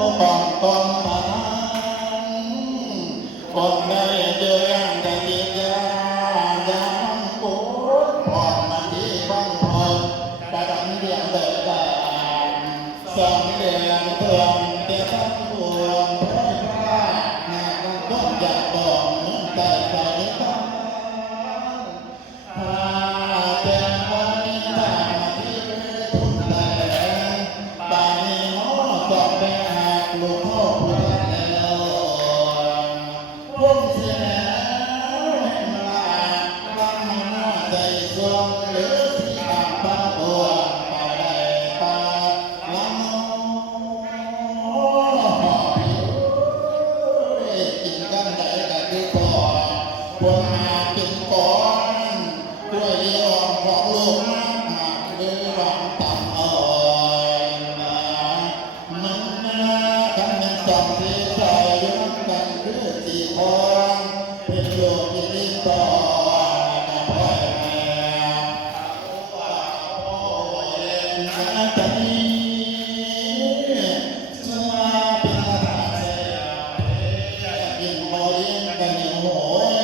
กองกองมากองได้เจอยังได้ยินยังโอ้พอมาที่บ้านพอกระดังเดียงเดินตามสองเดือนเพื่อนเดียวทั้งปวงพระพระแม่ก็อยากบอกน้องใจใจต้อง เจ้าวันนี้ทำที่ทุ่งแดงป่านี้หมอสอบไปหากลูกพ่อผู้แล้วพวกเสียแล้วเห็นมาฟังหน้าใจสวงหรือที่บางป้าบัวป่าใดป่าละโมกินกันได้กันดีพอพวกมากินก่อนด้วยยอมของลูกมากมากหรือหวังต่ำอ่อนมานั่นนะทั้งยังสองที่ใจยุ่งกันหรือสีทองเป็นโยกที่รีบต่อแต่พ่อแม่จะมีสมาเป็นทางเสียยิ่งมองยิ่งกันยิ่งโหย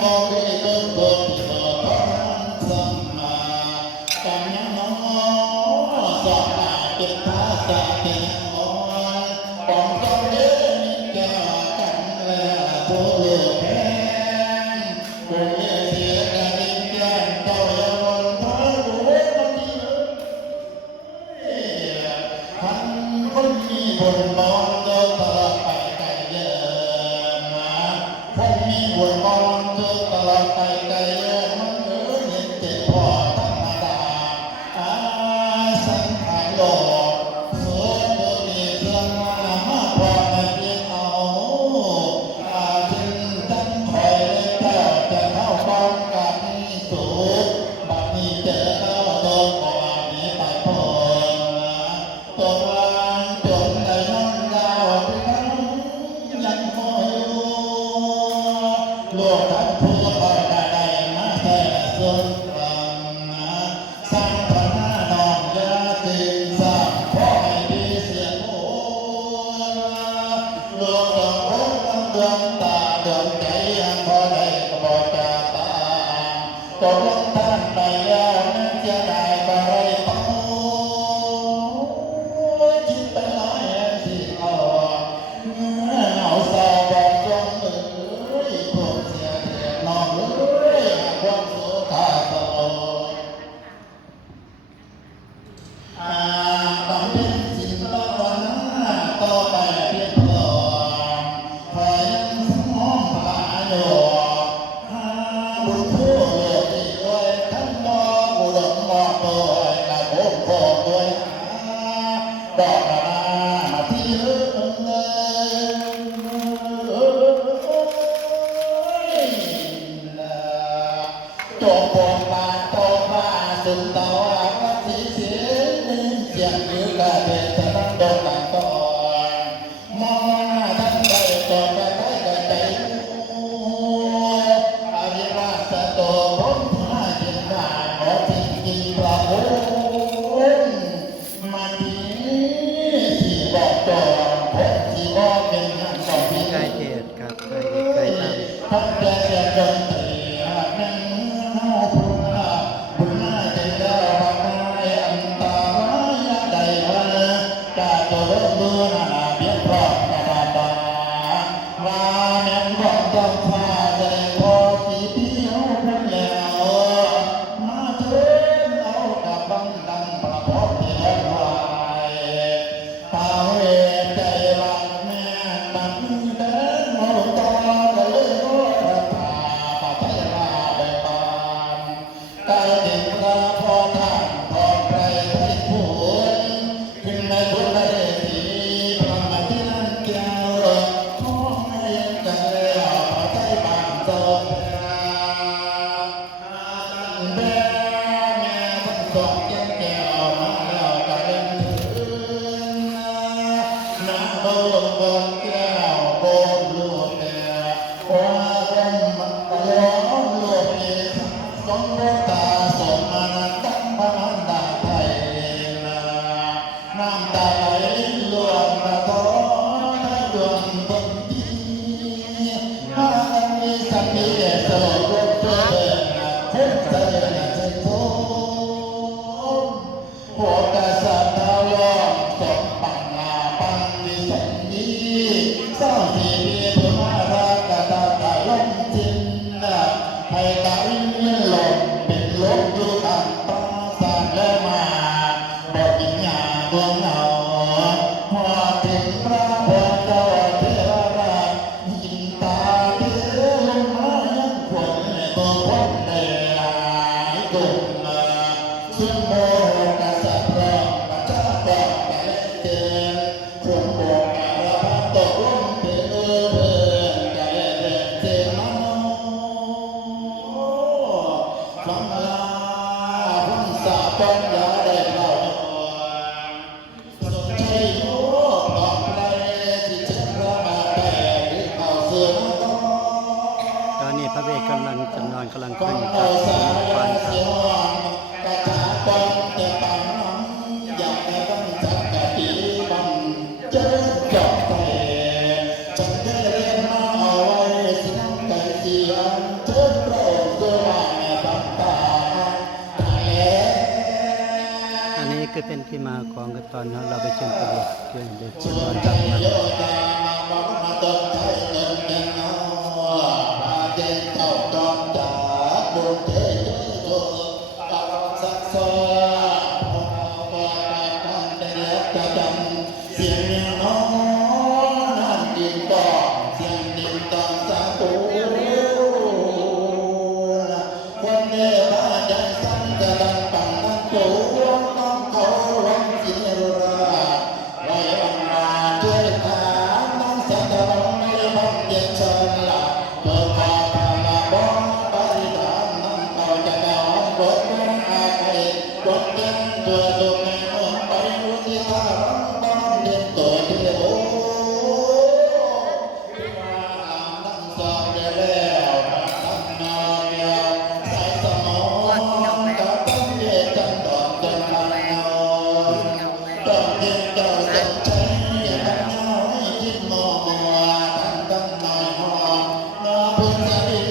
มองไปต้นต้นที่บ่ท้องซ้ำมากันยังน้องสอบตาเป็นภาษาที่ยังอ่อนปองจำเดินมีแก่กันแล้วผู้เลือกแทนผู้เลือกเสียกันยิ่งแก่เจ้าอย่าวนเพราะรู้บางทีท่านคนมีบนบอนเจ้าตลอดไปไกลเยอะมาท่านมีบนบอนเจ้าตลอดไปไกลเยอะมันเห็นเจ็บพอธรรมดาสังขารโลกสวยเมื่อมีเครื่องมาพอในเพียงเอาจึงตั้งคอยเลยเจ้าจะเข้าป้องกันสูงบัดนี้เจอเจ้าโดนกว่านี้ไปพ้นตัววันจนได้นั่งดาวที่ทั้งยังคอยอยู่โลกทั้งผู้คอยได้มาแต่ส่วนกลางสร้างพระนาดองยาติสร้างพ่อให้ดีเสียโอ้โลกดวงโลกดวงตาดวงใจยังพอได้ก็บอกจะตามตกลงท่านไปแล้วนั้นจะได้ก็ไรต้องคิดไปหลายที่เอาสาวบอกจงพวกเสียเดือดนอนความสุขขาดต่อต้องเป็นสิ่งละวันต่อไปเพียงพอพอยังสมองปลาโยบุญผู้เลือดด้วยทั้งมอบุหลงมอด้วยกระโปงโผล่ด้วยดอกกระมาที่ลึกจงปองบานโตมาสุนทรวัดสีเสียงเสียงยืดกระเด็นแต่ตั้งโดนตั้งก่อนมองหน้าทั้งใจจอดไปได้กันใจอาริราชโตพ้นพระจินดาขอจริงจริงพระองค์มาดีที่บอกจอมพบที่บอกเป็นนั่งก่อนที่ ไก่เทศครับไก่ไก่ตาม ทับแต่เสียดนตรีนั่งเฮาพุทธะบุญมาเจริญบังไออันตารายะใดวะกาตัวรถมือนานาเบียดพร้อมกระดาษว่าแม่นบอกจอมฟ้าแสดงพอสีพี่เฮาพุทธแล้วมาเถิดเอากับบังดังประพบที่แล้วไว้ตาเวใจรักแม่นังเดินมองตาก็เลยรู้ประตาปัจจัยราเบิกบานกายเด็กพระพอท่านพอไพรที่ผู้ขึ้นในบุญในสีพระมาที่นั่นแก้วท้องให้กันแล้วปัจจัยบางโซแม่ทั้งสองยังแก้วมาแล้วกันเล่นถือน้ำโบนบนแก้วโบนลูกแก้วว่าร่มมันร้อนลูกเองสองตาสมมาตั้งพระนันดาไทยน้ำตาไหล ขึ้นครับควันครับ กระจาปองแต่ปังอยากให้ต้องจักกะดีบังเจอจอบใจจนได้เรียนมาเอาไว้สิน้ำใจเสียงเชิญโปรดตัวว่าแม่บังตาตายแล้ว อันนี้คือเป็นที่มาของตอนเราไปเชิญประโยชน์เกินเด็ก ช จำน ว วน น ใจ จากมัน โยธามามาตนไทยตนยังเอาพาเดินเจ้าจอมจากบนเทโยกับสักซอพอพอปานได้เล็กจะดำเสียงน้องนั่นดินก็เสียงดินตอนสาตูคนเดียวใจสั่นจะดังปังนั่งโจต้องเขาร้องเสียรา ไว้วันมาช่วยถามน้องสัตว์ร้องไม่พักเย็นเชิญหลับเปิดพาพามาบอกไปถามน้องเต่าจะนอนรถน้องอาไก่รถเย็นเพื่อดูแม่เมืองไปรู้ที่ท่าร้องบ้านเย็นตัวเดียวที่มาถามน้องสาวได้แล้วมาทำนอนเดียวใส่สมองกับต้องเย็นจันดอกจันทร์นอนต้องเย็นเจ้าสัญชัยอย่าทำน้อยคิดมองท่านตั้งหน่อยหอมน้องพุทธศิล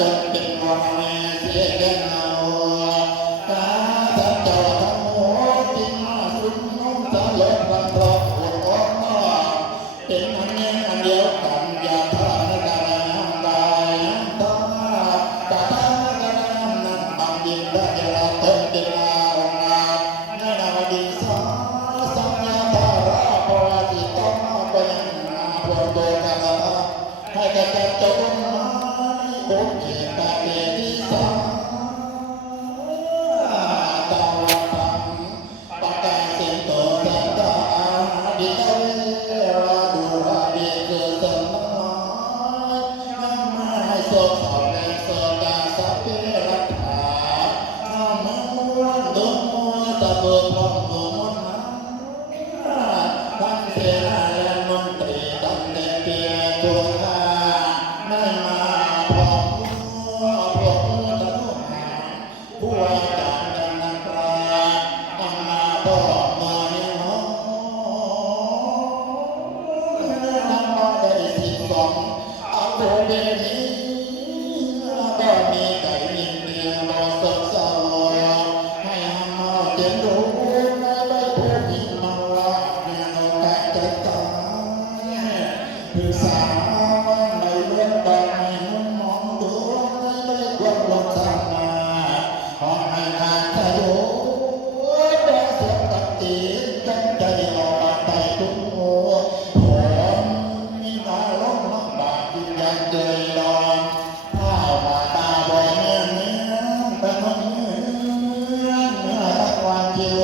จนเป็นวันแม่เสียกันเอาตาท่านเจ้าทั้งหัวกินมาสุดน้องสาลบกันรอบหัวอ้อมน้อเป็นอันยังอันเดียวกันอย่าท่าในการน้ำตายน้ำตาแต่ท่าในการน้ำบางยิ่งได้เวลาต้นเป็นลาวนาในนาดีสาสัญญาธาราพอที่ต้องมาเป็นนาพวกตัวกันละให้กระจัดจงมาบุญเกียรติเกียรติสาตาวันตังปากกาเสียงโตสันตาดีเตราดูราเบียเกิดสมน้อยน้ำมาให้โศกเศร้าแรงโศกาสัพเพรัตถาข้ามังม้วนดุมมัวตะเบิดพร้อมหัวมันทั้งเสียและมนตรีตั้งแต่เปียตัวข้าไม่มาพร้อมพวกมือตะลุกหาผู้ว่าการดังนักปราตั้งมาตลอดมาเนี่ยเนาะ น้ำมาได้สิบสองเอาโบเบนี้ก็มีไก่ยินเดียวรอสดสลอยให้หำมาเต็มรู้ไม่ได้พูดยิ่งมาว่าแม่เราแก่จะตายคือสาวในเรื่องใดไม่มุ่งมองดูไม่ได้ความลงสั่งมาขอให้อาจจะอยู่ได้เสียตัดตีกันใจออกไปทุกหัว ผมมีตาล้มลำบากที่ยังเจยลอนข้าวมาตาบอเนื้อเนื้อเป็นเนื้อเนื้อทั้งวันเที่ยว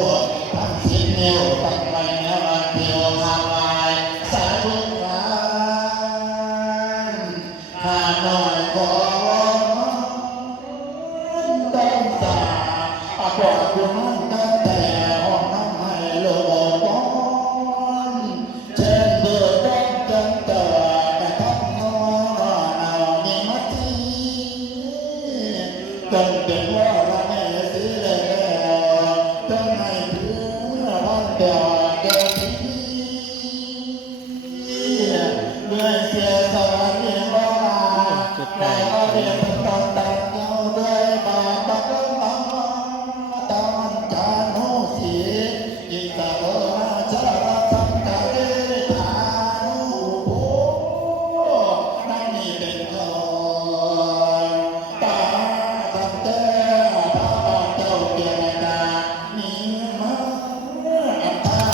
ทั้งสิ้นเดียวตั้งไปเนื้อวันเที่ยวทางลายสายบุญกันข้าน้อยขอต้นสาปอดคุณมันตั้งแต่ห้องน้ำให้โลกบอนเช่นเดือดร้อนจนเกิดแต่ทับนอนเอามีมัดทีจนเป็นว่าเราไม่เสียแล้วจนให้ถึงพันเดียวเกิดทีเมื่อเสียสวรรค์เรียกว่าเราเรียนตอนดังเงาด้วยบาปบังบังตามันจานุสีอิสระโลมาชาลสังกาเรธานุโภนั่นนี่เป็นคนตาสังเตพระบาทเจ้าเกียรติมีมาอัตตา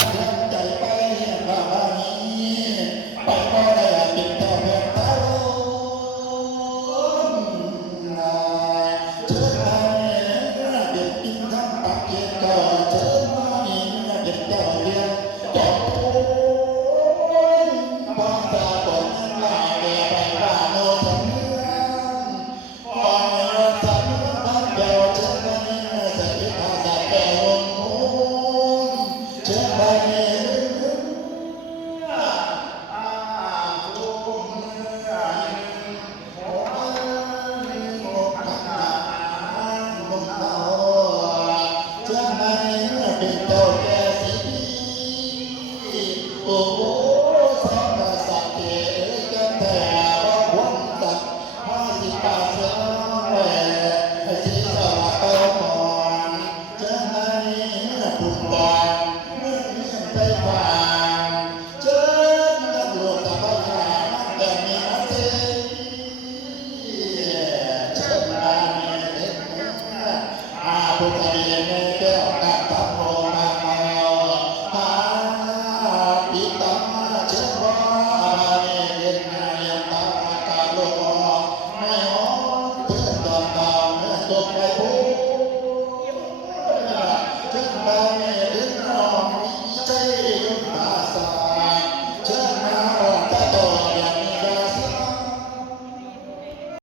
ตา